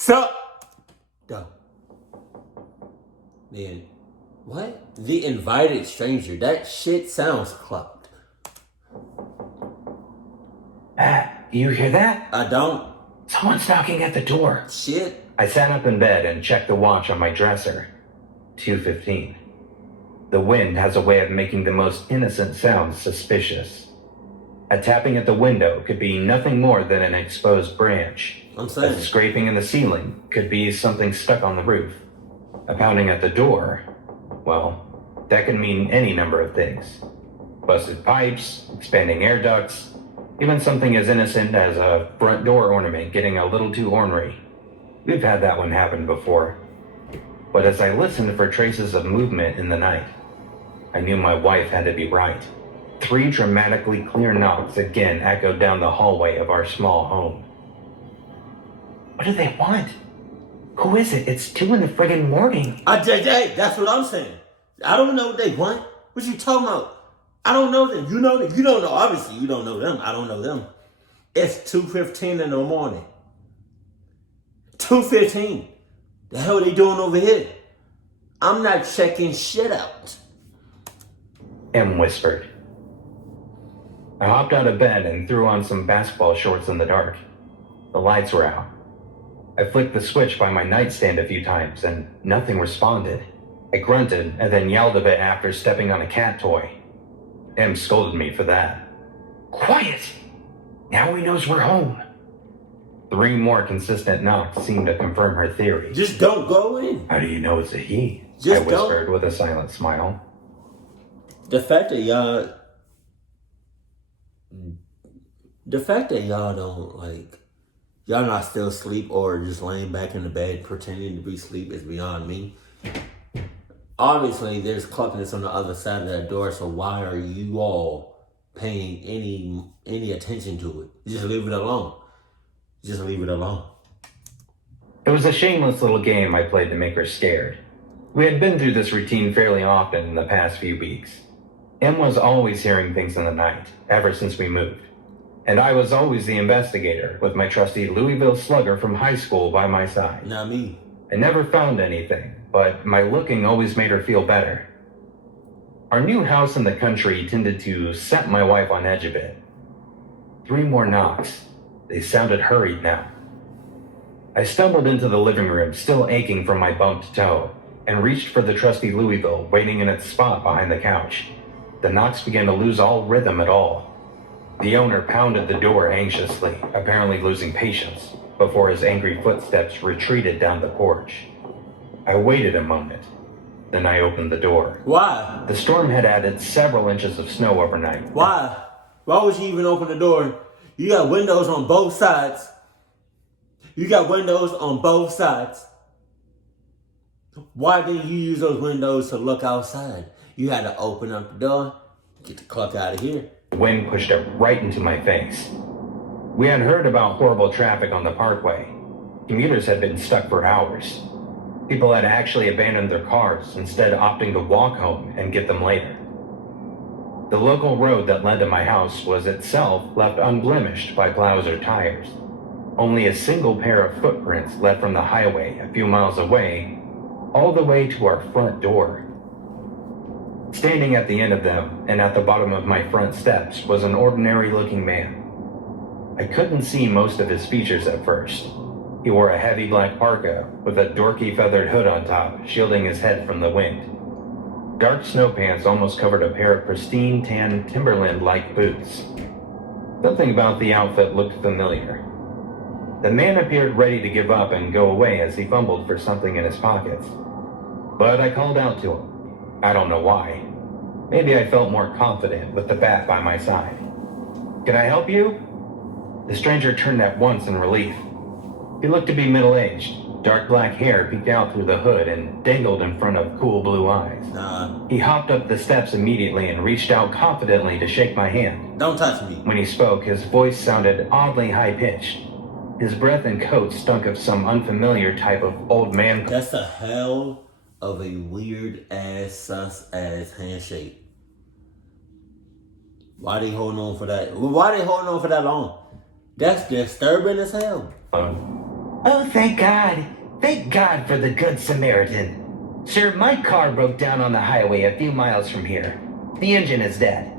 Sup? Though. Then, what? The invited stranger. That shit sounds clocked. Do you hear that? I don't. Someone's knocking at the door. Shit. I sat up in bed and checked the watch on my dresser. 2:15. The wind has a way of making the most innocent sounds suspicious. A tapping at the window could be nothing more than an exposed branch. I'm saying. A scraping in the ceiling could be something stuck on the roof. A pounding at the door, well, that can mean any number of things. Busted pipes, expanding air ducts, even something as innocent as a front door ornament getting a little too ornery. We've had that one happen before. But as I listened for traces of movement in the night, I knew my wife had to be right. 3 dramatically clear knocks again echoed down the hallway of our small home. What do they want? Who is it? It's 2 in the friggin' morning. That's what I'm saying. I don't know what they want. What you talking about? I don't know them. You know them. You don't know. Obviously, you don't know them. I don't know them. It's 2:15 in the morning. 2:15. The hell are they doing over here? I'm not checking shit out. M whispered. I hopped out of bed and threw on some basketball shorts in the dark. The lights were out. I flicked the switch by my nightstand a few times and nothing responded. I grunted and then yelled a bit after stepping on a cat toy. Em scolded me for that. Quiet! Now he knows we're home. 3 more consistent knocks seemed to confirm her theory. Just don't go in. How do you know it's a he? Just I whispered with a silent smile. The fact that y'all don't y'all not still asleep or just laying back in the bed pretending to be asleep is beyond me. Obviously, there's cluckiness on the other side of that door, so why are you all paying any attention to it? Just leave it alone. Just leave it alone. It was a shameless little game I played to make her scared. We had been through this routine fairly often in the past few weeks. Em was always hearing things in the night, ever since we moved. And I was always the investigator, with my trusty Louisville slugger from high school by my side. Not me. I never found anything, but my looking always made her feel better. Our new house in the country tended to set my wife on edge a bit. 3 more knocks. They sounded hurried now. I stumbled into the living room, still aching from my bumped toe, and reached for the trusty Louisville waiting in its spot behind the couch. The knocks began to lose all rhythm at all. The owner pounded the door anxiously, apparently losing patience, before his angry footsteps retreated down the porch. I waited a moment. Then I opened the door. Why? The storm had added several inches of snow overnight. Why? Why would you even open the door? You got windows on both sides. Why didn't you use those windows to look outside? You had to open up the door, get the cluck out of here. The wind pushed it right into my face. We had heard about horrible traffic on the parkway. Commuters had been stuck for hours. People had actually abandoned their cars, instead opting to walk home and get them later. The local road that led to my house was itself left unblemished by plows or tires. Only a single pair of footprints led from the highway a few miles away, all the way to our front door. Standing at the end of them and at the bottom of my front steps was an ordinary-looking man. I couldn't see most of his features at first. He wore a heavy black parka with a dorky feathered hood on top, shielding his head from the wind. Dark snow pants almost covered a pair of pristine tan Timberland-like boots. Something about the outfit looked familiar. The man appeared ready to give up and go away as he fumbled for something in his pockets. But I called out to him. I don't know why. Maybe I felt more confident with the bat by my side. Can I help you? The stranger turned at once in relief. He looked to be middle-aged. Dark black hair peeked out through the hood and dangled in front of cool blue eyes. He hopped up the steps immediately and reached out confidently to shake my hand. Don't touch me. When he spoke, his voice sounded oddly high-pitched. His breath and coat stunk of some unfamiliar type of old man. That's a hell of a weird-ass, sus-ass handshake. Why they holding on for that? Why they holding on for that long? That's disturbing as hell. Oh, thank God. Thank God for the Good Samaritan. Sir, my car broke down on the highway a few miles from here. The engine is dead.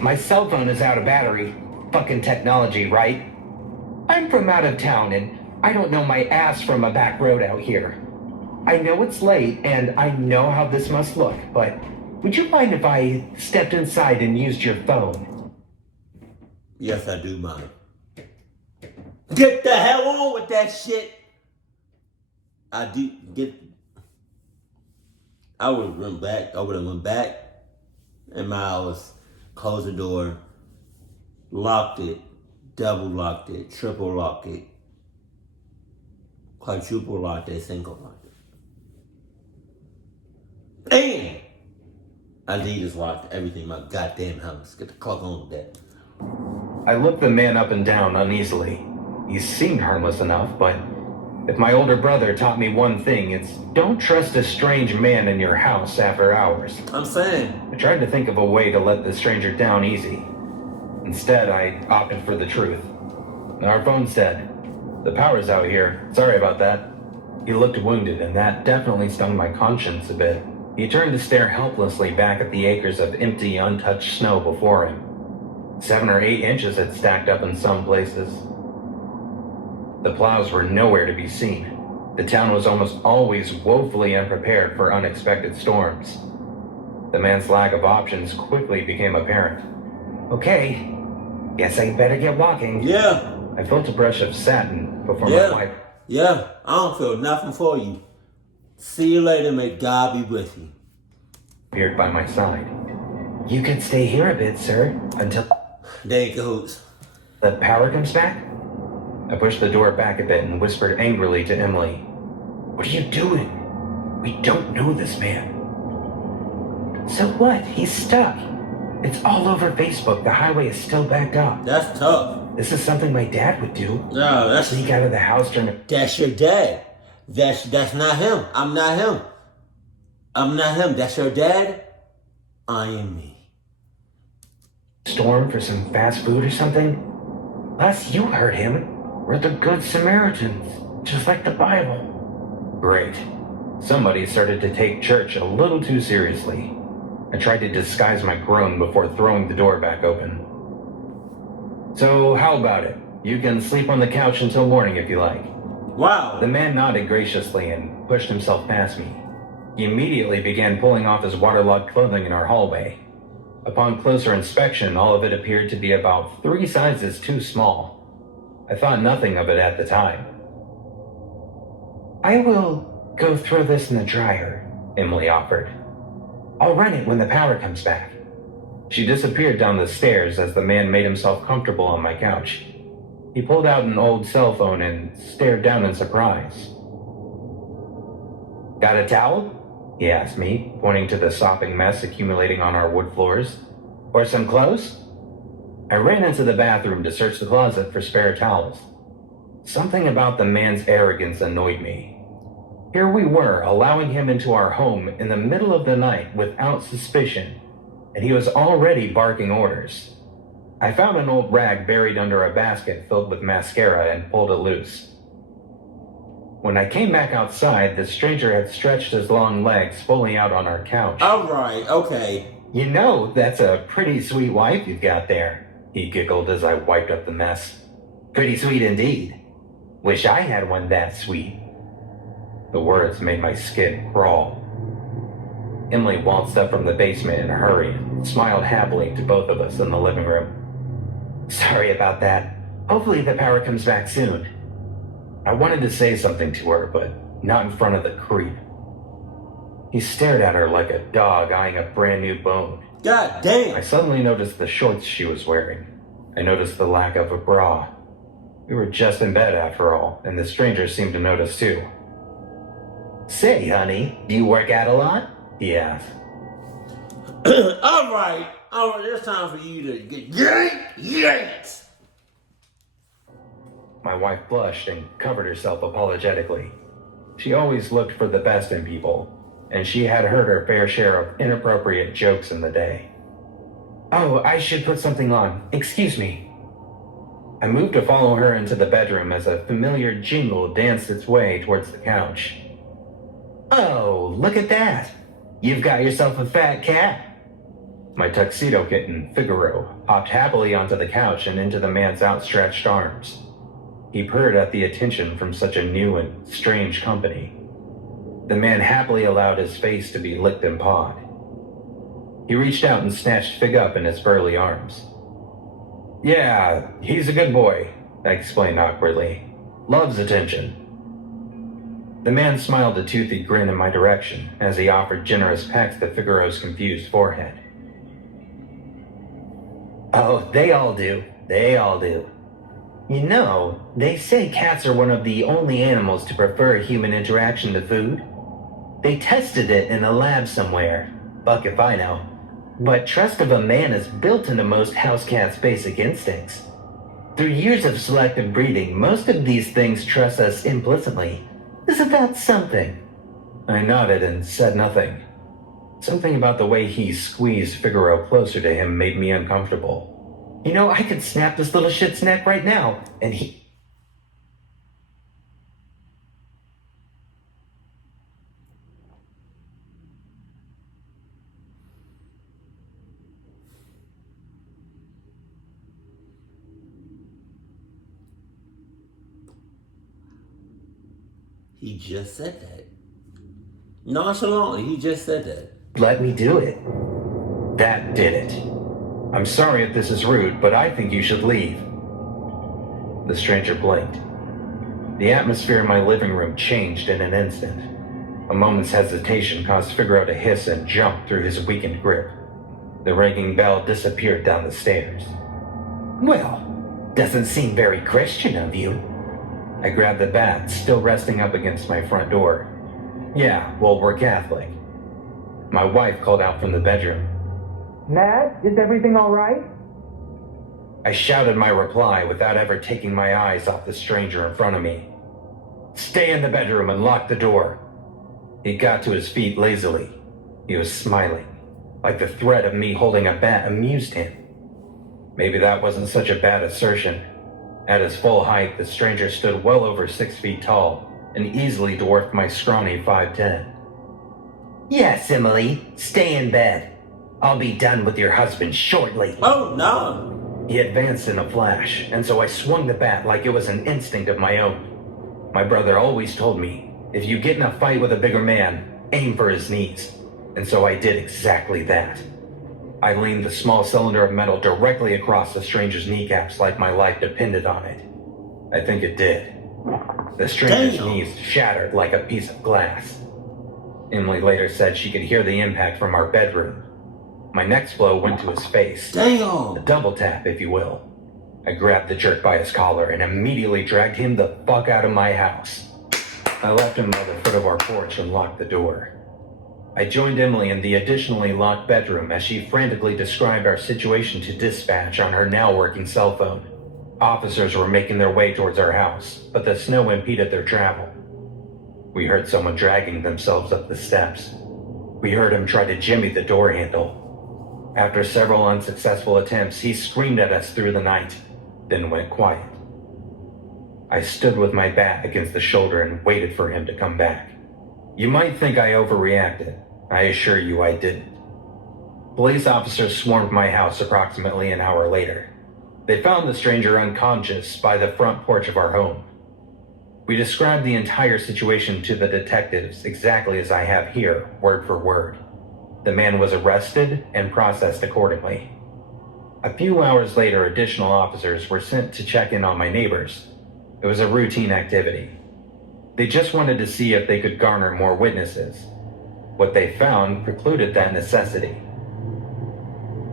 My cell phone is out of battery. Fucking technology, right? I'm from out of town and I don't know my ass from a back road out here. I know it's late and I know how this must look, but would you mind if I stepped inside and used your phone? Yes, I do mind. Get the hell on with that shit. I would have went back. I would have went back in my house, closed the door, locked it, double locked it, triple locked it, quadruple locked it, single locked it. And I just locked everything in my goddamn house. Get the fuck on with that. I looked the man up and down uneasily. He seemed harmless enough, but if my older brother taught me one thing, it's don't trust a strange man in your house after hours. I'm saying. I tried to think of a way to let the stranger down easy. Instead, I opted for the truth. Our phone's dead. The power's out here. Sorry about that. He looked wounded, and that definitely stung my conscience a bit. He turned to stare helplessly back at the acres of empty, untouched snow before him. 7 or 8 inches had stacked up in some places. The plows were nowhere to be seen. The town was almost always woefully unprepared for unexpected storms. The man's lack of options quickly became apparent. Okay, guess I better get walking. Yeah. I felt a brush of satin before my wife. Yeah, I don't feel nothing for you. See you later, may God be with you. Appeared by my side. You can stay here a bit, sir, until... They ain't cahoots. The power comes back? I pushed the door back a bit and whispered angrily to Emily. What are you doing? We don't know this man. So what? He's stuck. It's all over Facebook. The highway is still backed up. That's tough. This is something my dad would do. No, that's... Sneak out of the house during a... That's your dad. That's not him. I'm not him. I'm not him. That's your dad. I am me. Storm for some fast food or something? Les, you heard him. We're the Good Samaritans, just like the Bible. Great. Somebody started to take church a little too seriously. I tried to disguise my groan before throwing the door back open. So, how about it? You can sleep on the couch until morning if you like. Wow. The man nodded graciously and pushed himself past me. He immediately began pulling off his waterlogged clothing in our hallway. Upon closer inspection, all of it appeared to be about 3 sizes too small. I thought nothing of it at the time. I will go throw this in the dryer, Emily offered. I'll run it when the power comes back. She disappeared down the stairs as the man made himself comfortable on my couch. He pulled out an old cell phone and stared down in surprise. Got a towel? He asked me, pointing to the sopping mess accumulating on our wood floors. Or some clothes? I ran into the bathroom to search the closet for spare towels. Something about the man's arrogance annoyed me. Here we were, allowing him into our home in the middle of the night without suspicion, and he was already barking orders. I found an old rag buried under a basket filled with mascara and pulled it loose. When I came back outside, the stranger had stretched his long legs fully out on our couch. All right, okay. You know, that's a pretty sweet wife you've got there. He giggled as I wiped up the mess. Pretty sweet indeed. Wish I had one that sweet. The words made my skin crawl. Emily waltzed up from the basement in a hurry and smiled happily to both of us in the living room. Sorry about that. Hopefully the power comes back soon. I wanted to say something to her, but not in front of the creep. He stared at her like a dog eyeing a brand new bone. God damn! I suddenly noticed the shorts she was wearing. I noticed the lack of a bra. We were just in bed after all, and the stranger seemed to notice too. Say, honey, do you work out a lot? He asked. All right, it's time for you to get yanked. My wife blushed and covered herself apologetically. She always looked for the best in people, and she had heard her fair share of inappropriate jokes in the day. Oh, I should put something on. Excuse me. I moved to follow her into the bedroom as a familiar jingle danced its way towards the couch. Oh, look at that! You've got yourself a fat cat! My tuxedo kitten, Figaro, hopped happily onto the couch and into the man's outstretched arms. He purred at the attention from such a new and strange company. The man happily allowed his face to be licked and pawed. He reached out and snatched Fig up in his burly arms. Yeah, he's a good boy, I explained awkwardly. Loves attention. The man smiled a toothy grin in my direction as he offered generous pecks to Figaro's confused forehead. Oh, they all do. They all do. You know, they say cats are one of the only animals to prefer human interaction to food. They tested it in a lab somewhere. Fuck if I know. But trust of a man is built into most house cats' basic instincts. Through years of selective breeding, most of these things trust us implicitly. Isn't that something? I nodded and said nothing. Something about the way he squeezed Figaro closer to him made me uncomfortable. You know, I could snap this little shit's neck right now, and he... He just said that. Nonchalantly, he just said that. Let me do it. That did it. I'm sorry if this is rude, but I think you should leave. The stranger blinked. The atmosphere in my living room changed in an instant. A moment's hesitation caused Figaro to hiss and jump through his weakened grip. The ringing bell disappeared down the stairs. Well, doesn't seem very Christian of you. I grabbed the bat, still resting up against my front door. Yeah, well, we're Catholic. My wife called out from the bedroom. Nat, is everything all right? I shouted my reply without ever taking my eyes off the stranger in front of me. Stay in the bedroom and lock the door. He got to his feet lazily. He was smiling, like the threat of me holding a bat amused him. Maybe that wasn't such a bad assertion. At his full height, the stranger stood well over 6 feet tall and easily dwarfed my scrawny 5'10". Yes, Emily, stay in bed. I'll be done with your husband shortly. Oh, no. He advanced in a flash, and so I swung the bat like it was an instinct of my own. My brother always told me, if you get in a fight with a bigger man, aim for his knees. And so I did exactly that. I leaned the small cylinder of metal directly across the stranger's kneecaps like my life depended on it. I think it did. The stranger's knees shattered like a piece of glass. Emily later said she could hear the impact from our bedroom. My next blow went to his face. Damn. A double tap, if you will. I grabbed the jerk by his collar and immediately dragged him the fuck out of my house. I left him by the foot of our porch and locked the door. I joined Emily in the additionally locked bedroom as she frantically described our situation to dispatch on her now working cell phone. Officers were making their way towards our house, but the snow impeded their travel. We heard someone dragging themselves up the steps. We heard him try to jimmy the door handle. After several unsuccessful attempts, he screamed at us through the night, then went quiet. I stood with my bat against the shoulder and waited for him to come back. You might think I overreacted. I assure you I didn't. Police officers swarmed my house approximately an hour later. They found the stranger unconscious by the front porch of our home. We described the entire situation to the detectives exactly as I have here, word for word. The man was arrested and processed accordingly. A few hours later, additional officers were sent to check in on my neighbors. It was a routine activity. They just wanted to see if they could garner more witnesses. What they found precluded that necessity.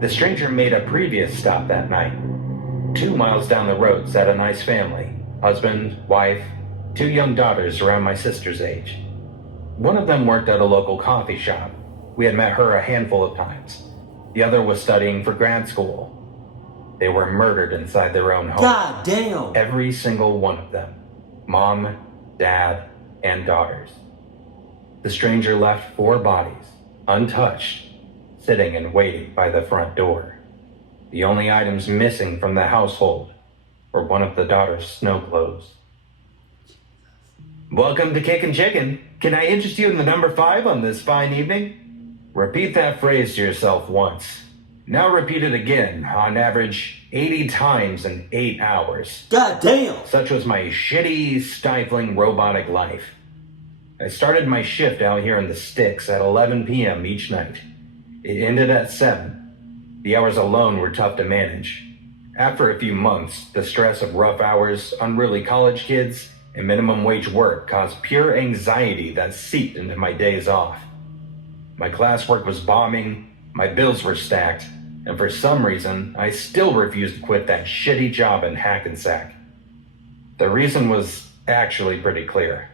The stranger made a previous stop that night. 2 miles down the road sat a nice family, husband, wife, 2 young daughters around my sister's age. One of them worked at a local coffee shop. We had met her a handful of times. The other was studying for grad school. They were murdered inside their own home. God damn. Every single one of them. Mom, dad, and daughters. The stranger left 4 bodies, untouched, sitting and waiting by the front door. The only items missing from the household or one of the daughter's snow clothes. Welcome to Kickin' Chicken. Can I interest you in the number 5 on this fine evening? Repeat that phrase to yourself once. Now repeat it again, on average 80 times in 8 hours. God damn! Such was my shitty, stifling, robotic life. I started my shift out here in the sticks at 11 p.m. each night. It ended at 7. The hours alone were tough to manage. After a few months, the stress of rough hours, unruly college kids, and minimum wage work caused pure anxiety that seeped into my days off. My classwork was bombing, my bills were stacked, and for some reason, I still refused to quit that shitty job in Hackensack. The reason was actually pretty clear.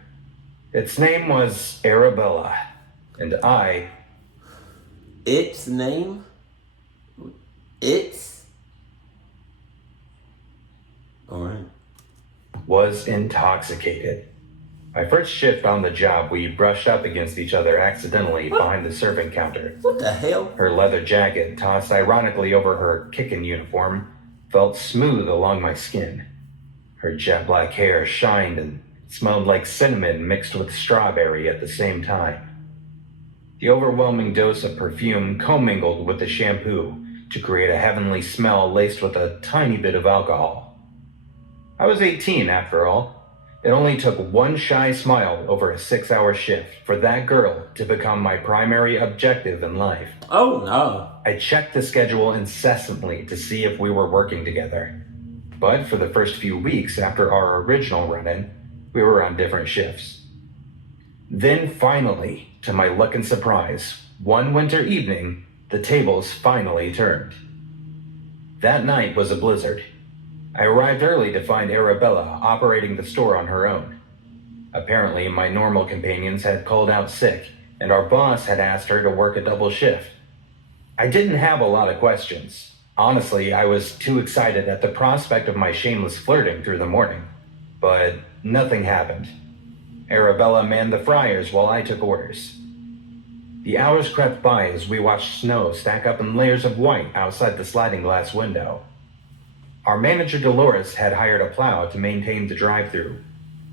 Its name was Arabella, and I... Its name? It's? Alright. Was intoxicated. My first shift on the job, we brushed up against each other accidentally behind the serving counter. What the hell? Her leather jacket, tossed ironically over her kickin' uniform, felt smooth along my skin. Her jet black hair shined and smelled like cinnamon mixed with strawberry at the same time. The overwhelming dose of perfume commingled with the shampoo to create a heavenly smell laced with a tiny bit of alcohol. I was 18 after all. It only took one shy smile over a 6-hour shift for that girl to become my primary objective in life. Oh no. I checked the schedule incessantly to see if we were working together. But for the first few weeks after our original run-in, we were on different shifts. Then finally, to my luck and surprise, one winter evening, the tables finally turned. That night was a blizzard. I arrived early to find Arabella operating the store on her own. Apparently, my normal companions had called out sick, and our boss had asked her to work a double shift. I didn't have a lot of questions. Honestly, I was too excited at the prospect of my shameless flirting through the morning. But nothing happened. Arabella manned the fryers while I took orders. The hours crept by as we watched snow stack up in layers of white outside the sliding glass window. Our manager Dolores had hired a plow to maintain the drive-thru,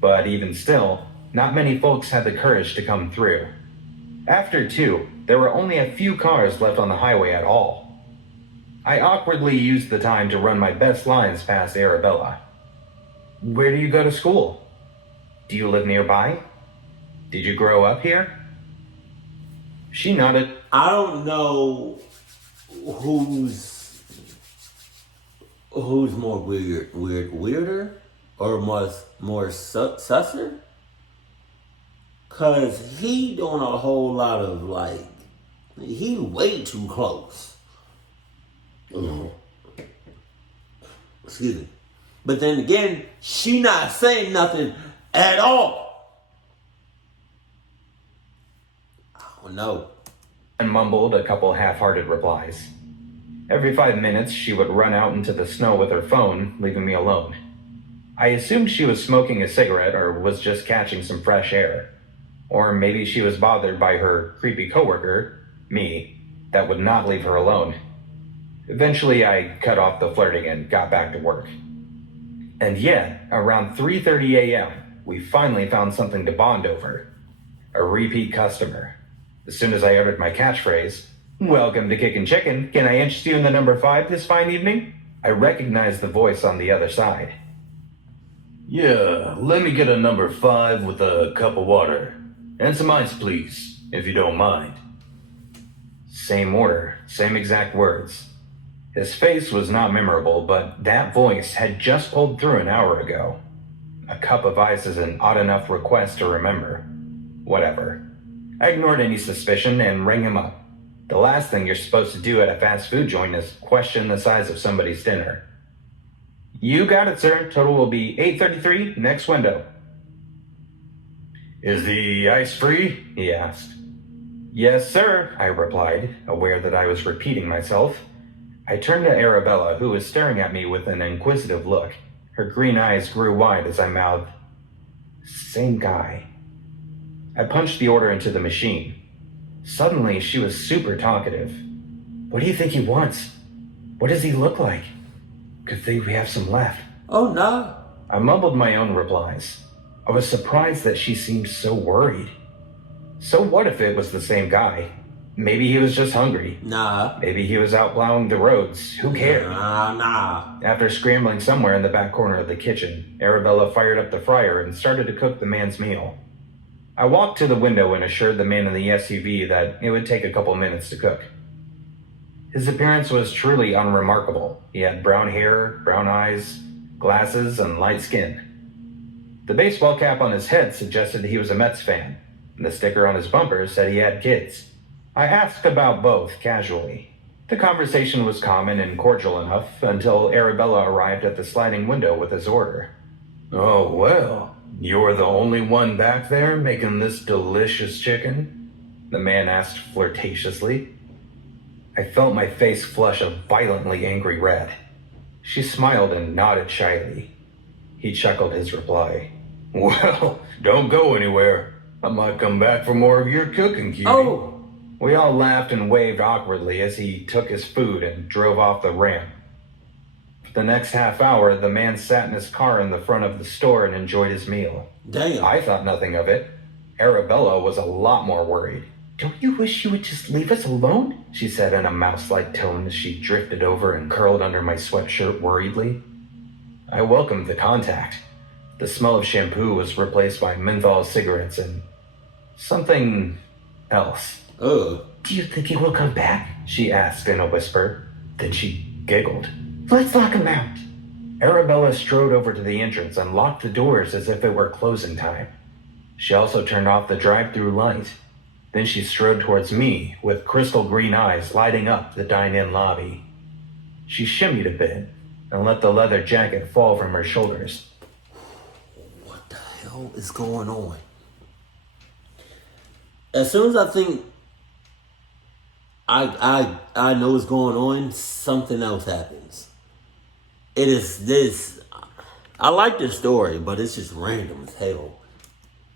but even still, not many folks had the courage to come through. After 2, there were only a few cars left on the highway at all. I awkwardly used the time to run my best lines past Arabella. Where do you go to school? Do you live nearby? Did you grow up here? She nodded. I don't know who's more weirder or more susser. Cause he doing a whole lot of he way too close. Excuse me. But then again, she not saying nothing at all. Oh no. And mumbled a couple half-hearted replies. Every 5 minutes, she would run out into the snow with her phone, leaving me alone. I assumed she was smoking a cigarette or was just catching some fresh air. Or maybe she was bothered by her creepy coworker, me, that would not leave her alone. Eventually, I cut off the flirting and got back to work. And yet, around 3:30 a.m., we finally found something to bond over. A repeat customer. As soon as I uttered my catchphrase, "Welcome to Kickin' Chicken. Can I interest you in the number 5 this fine evening?" I recognized the voice on the other side. Yeah, let me get a number 5 with a cup of water. And some ice, please, if you don't mind. Same order, same exact words. His face was not memorable, but that voice had just pulled through an hour ago. A cup of ice is an odd enough request to remember. Whatever. I ignored any suspicion and rang him up. The last thing you're supposed to do at a fast food joint is question the size of somebody's dinner. You got it, sir. Total will be $8.33, next window. Is the ice free? He asked. Yes, sir, I replied, aware that I was repeating myself. I turned to Arabella, who was staring at me with an inquisitive look. Her green eyes grew wide as I mouthed, "Same guy." I punched the order into the machine. Suddenly, she was super talkative. "What do you think he wants? What does he look like? Good thing we have some left." Oh, no. I mumbled my own replies. I was surprised that she seemed so worried. So what if it was the same guy? Maybe he was just hungry. Nah. Maybe he was out plowing the roads. Who cared? Nah. After scrambling somewhere in the back corner of the kitchen, Arabella fired up the fryer and started to cook the man's meal. I walked to the window and assured the man in the SUV that it would take a couple minutes to cook. His appearance was truly unremarkable. He had brown hair, brown eyes, glasses, and light skin. The baseball cap on his head suggested he was a Mets fan, and the sticker on his bumper said he had kids. I asked about both casually. The conversation was common and cordial enough until Arabella arrived at the sliding window with his order. "Oh, well, you're the only one back there making this delicious chicken?" the man asked flirtatiously. I felt my face flush a violently angry red. She smiled and nodded shyly. He chuckled his reply. "Well, don't go anywhere. I might come back for more of your cooking, cutie." Oh. We all laughed and waved awkwardly as he took his food and drove off the ramp. For the next half hour, the man sat in his car in the front of the store and enjoyed his meal. Damn. I thought nothing of it. Arabella was a lot more worried. "Don't you wish you would just leave us alone?" she said in a mouse-like tone as she drifted over and curled under my sweatshirt worriedly. I welcomed the contact. The smell of shampoo was replaced by menthol cigarettes and something else. Ugh. "Do you think he will come back?" she asked in a whisper. Then she giggled. "Let's lock him out." Arabella strode over to the entrance and locked the doors as if it were closing time. She also turned off the drive-through light. Then she strode towards me with crystal green eyes lighting up the dine-in lobby. She shimmied a bit and let the leather jacket fall from her shoulders. What the hell is going on? As soon as I think I know what's going on, something else happens. It is this. I like this story, but it's just random as hell.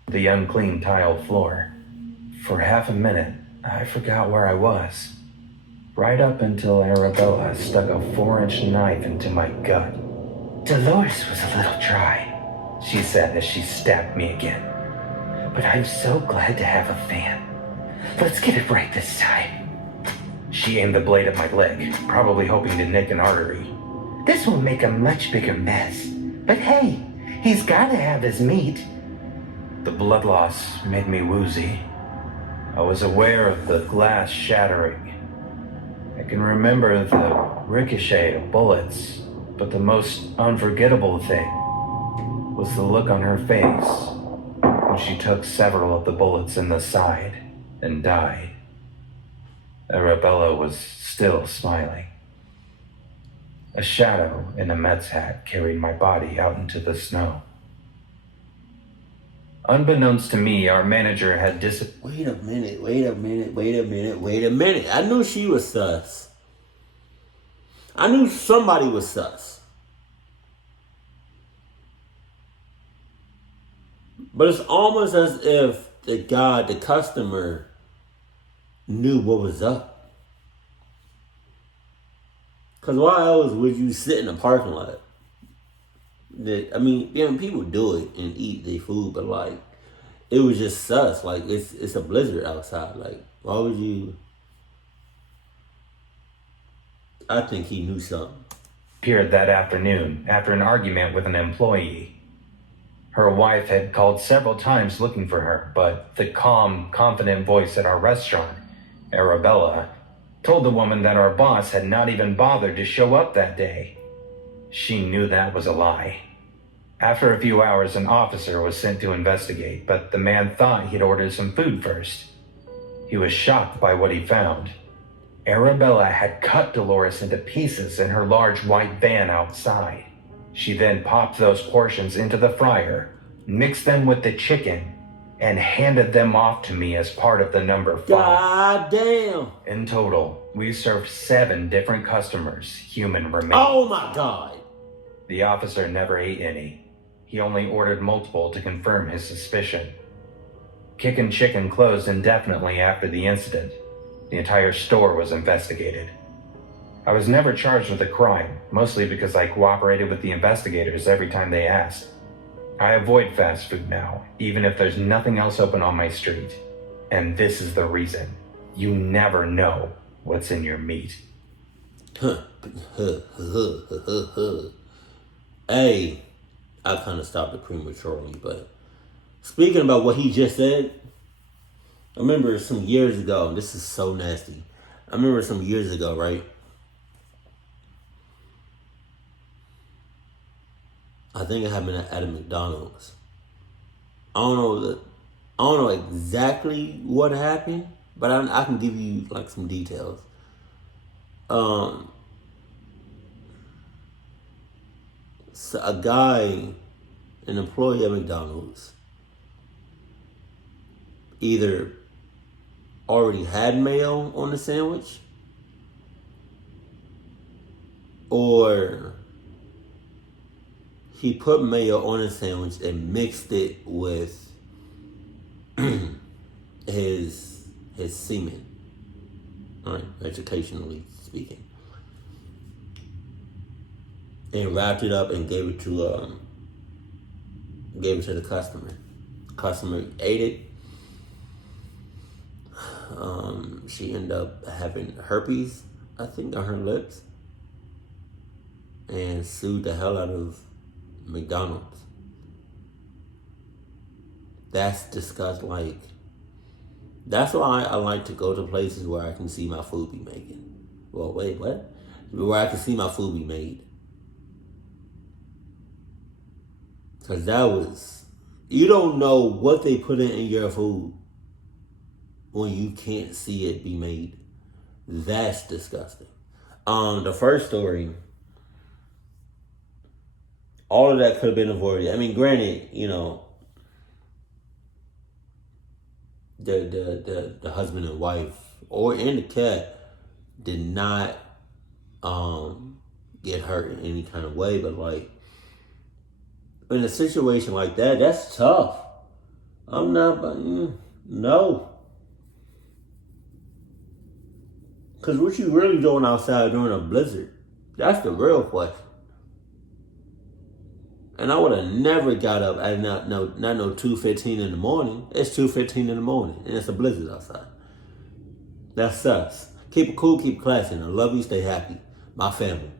The unclean tiled floor. For half a minute, I forgot where I was. Right up until Arabella stuck a 4-inch knife into my gut. "Dolores was a little dry," she said as she stabbed me again. "But I'm so glad to have a fan. Let's get it right this time." She aimed the blade at my leg, probably hoping to nick an artery. "This will make a much bigger mess. But hey, he's gotta have his meat." The blood loss made me woozy. I was aware of the glass shattering. I can remember the ricochet of bullets, but the most unforgettable thing was the look on her face when she took several of the bullets in the side and died. Arabella was still smiling. A shadow in a Mets hat carried my body out into the snow. Unbeknownst to me, our manager had Wait a minute. I knew she was sus. I knew somebody was sus. But it's almost as if the customer, knew what was up. Because why else would you sit in a parking lot? People do it and eat their food, but like, it was just sus. Like, it's a blizzard outside. Like, why would you? I think he knew something. Appeared that afternoon after an argument with an employee. Her wife had called several times looking for her, but the calm, confident voice at our restaurant, Arabella, told the woman that our boss had not even bothered to show up that day. She knew that was a lie. After a few hours, an officer was sent to investigate, but the man thought he'd ordered some food first. He was shocked by what he found. Arabella had cut Dolores into pieces in her large white van outside. She then popped those portions into the fryer, mixed them with the chicken, and handed them off to me as part of the number 5. God damn. In total, we served 7 different customers human remains. Oh my God. The officer never ate any. He only ordered multiple to confirm his suspicion. Kickin' Chicken closed indefinitely after the incident. The entire store was investigated. I was never charged with a crime, mostly because I cooperated with the investigators every time they asked. I avoid fast food now, even if there's nothing else open on my street. And this is the reason. You never know what's in your meat. Hey, I kind of stopped it prematurely, but speaking about what he just said, I remember some years ago, this is so nasty. I remember some years ago, right? I think it happened at a McDonald's. I don't know exactly what happened, but I can give you like some details. So a guy, an employee at McDonald's, either already had mayo on the sandwich or he put mayo on the sandwich and mixed it with his semen, all right, educationally speaking, and wrapped it up and gave it to the customer. Customer ate it. She ended up having herpes, I think, on her lips, and sued the hell out of McDonald's. That's disgusting. Like, that's why I like to go to places where I can see my food be making. Well, wait, what? Where I can see my food be made. Because that was, you don't know what they put in your food when you can't see it be made. That's disgusting. The first story, all of that could have been avoided. I mean, granted, you know, the husband and wife and the cat did not get hurt in any kind of way, but like in a situation like that, that's tough. I'm not, no. Because what you really doing outside during a blizzard? That's the real question. And I would have never got up at not 2:15 in the morning. It's 2:15 in the morning, and it's a blizzard outside. That sucks. Keep it cool, keep it classy, and I love you. Stay happy. My family.